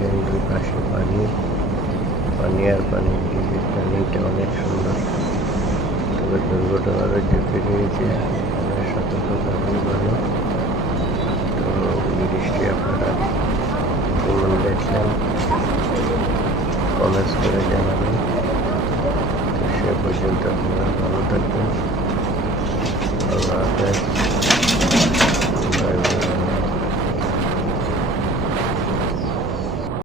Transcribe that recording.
Design, দুই পাশে পানি, পানি আর পানি, ডিজাইনটা অনেক সুন্দর। তবে দুর্ঘটনার ঝুঁকি রয়েছে, সতর্ক থাকুন ভালো। তো ব্রিজটি আপনারা কেমন দেখলেন কমেন্টস করে জানাবেন। তো সে পর্যন্ত আপনারা ভালো থাকবেন।